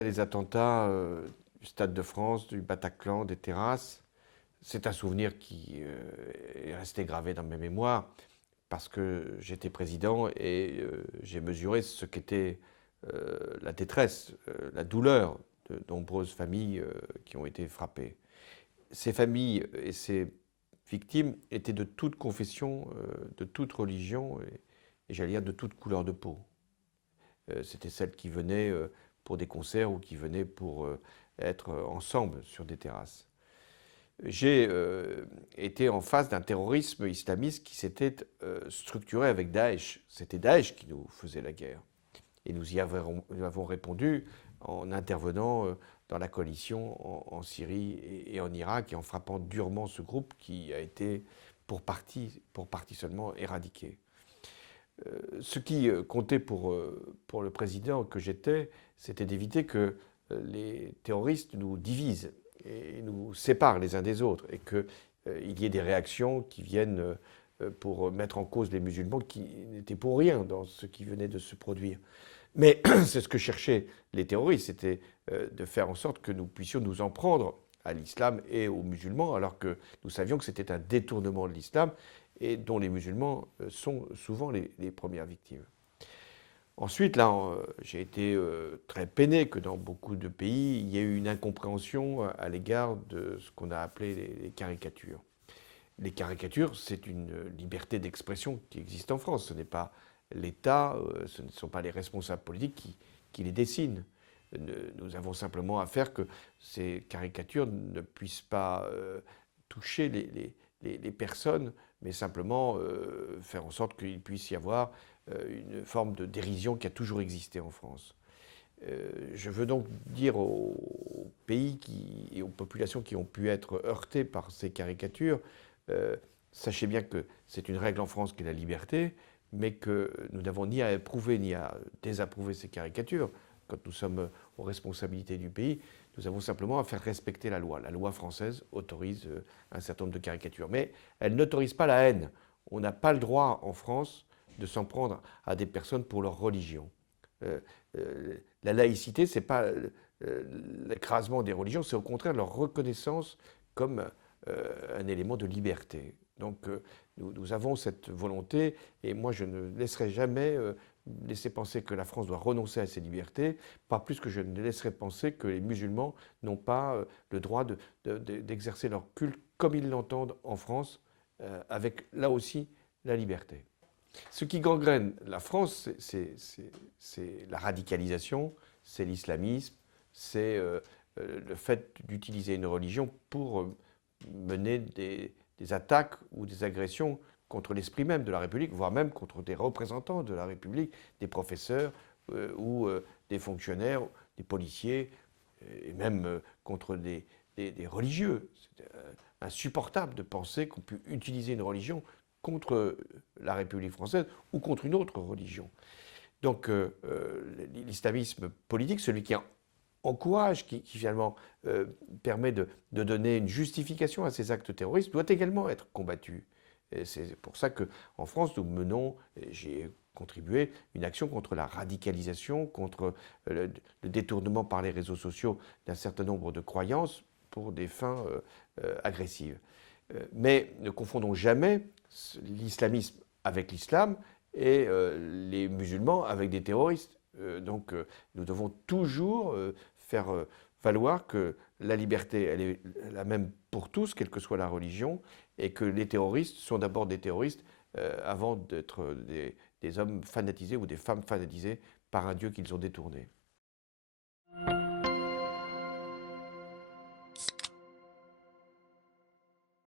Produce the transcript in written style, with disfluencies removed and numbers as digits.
Les attentats du Stade de France, du Bataclan, des terrasses, c'est un souvenir qui est resté gravé dans mes mémoires parce que j'étais président et j'ai mesuré ce qu'était la détresse, la douleur de nombreuses familles qui ont été frappées. Ces familles et ces victimes étaient de toute confession, de toute religion et j'allais dire de toute couleur de peau. C'était celles qui venaient pour des concerts ou qui venaient pour être ensemble sur des terrasses. J'ai été en face d'un terrorisme islamiste qui s'était structuré avec Daesh. C'était Daesh qui nous faisait la guerre. Et nous y avons répondu en intervenant dans la coalition en Syrie et en Irak et en frappant durement ce groupe qui a été pour partie seulement éradiqué. Ce qui comptait pour le président que j'étais, c'était d'éviter que les terroristes nous divisent et nous séparent les uns des autres et qu'il y ait des réactions qui viennent pour mettre en cause les musulmans qui n'étaient pour rien dans ce qui venait de se produire. Mais c'est ce que cherchaient les terroristes, c'était de faire en sorte que nous puissions nous en prendre à l'islam et aux musulmans, alors que nous savions que c'était un détournement de l'islam et dont les musulmans sont souvent les premières victimes. Ensuite, là, j'ai été très peiné que dans beaucoup de pays, il y ait eu une incompréhension à l'égard de ce qu'on a appelé les caricatures. Les caricatures, c'est une liberté d'expression qui existe en France. Ce n'est pas l'État, ce ne sont pas les responsables politiques qui les dessinent. Nous avons simplement à faire que ces caricatures ne puissent pas toucher les personnes, mais simplement faire en sorte qu'il puisse y avoir une forme de dérision qui a toujours existé en France. Je veux donc dire aux pays et aux populations qui ont pu être heurtées par ces caricatures, sachez bien que c'est une règle en France qui est la liberté, mais que nous n'avons ni à approuver ni à désapprouver ces caricatures. Quand nous sommes aux responsabilités du pays, nous avons simplement à faire respecter la loi. La loi française autorise un certain nombre de caricatures, mais elle n'autorise pas la haine. On n'a pas le droit en France de s'en prendre à des personnes pour leur religion. La laïcité, ce n'est pas l'écrasement des religions, c'est au contraire leur reconnaissance comme un élément de liberté. Donc nous avons cette volonté et moi je ne laisserai jamais laisser penser que la France doit renoncer à ses libertés, pas plus que je ne laisserai penser que les musulmans n'ont pas le droit d'exercer leur culte comme ils l'entendent en France, avec là aussi la liberté. Ce qui gangrène la France, c'est la radicalisation, c'est l'islamisme, c'est le fait d'utiliser une religion pour mener des attaques ou des agressions contre l'esprit même de la République, voire même contre des représentants de la République, des professeurs ou des fonctionnaires, des policiers, et même contre des religieux. C'est insupportable de penser qu'on peut utiliser une religion contre la République française ou contre une autre religion. Donc l'islamisme politique, celui qui encourage, qui finalement permet de donner une justification à ces actes terroristes, doit également être combattu. C'est pour ça qu'en France, nous menons, j'ai contribué, une action contre la radicalisation, contre le détournement par les réseaux sociaux d'un certain nombre de croyances pour des fins agressives. Mais ne confondons jamais l'islamisme avec l'islam et les musulmans avec des terroristes. Donc nous devons toujours faire valoir que la liberté, elle est la même pour tous, quelle que soit la religion, et que les terroristes sont d'abord des terroristes avant d'être des hommes fanatisés ou des femmes fanatisées par un Dieu qu'ils ont détourné.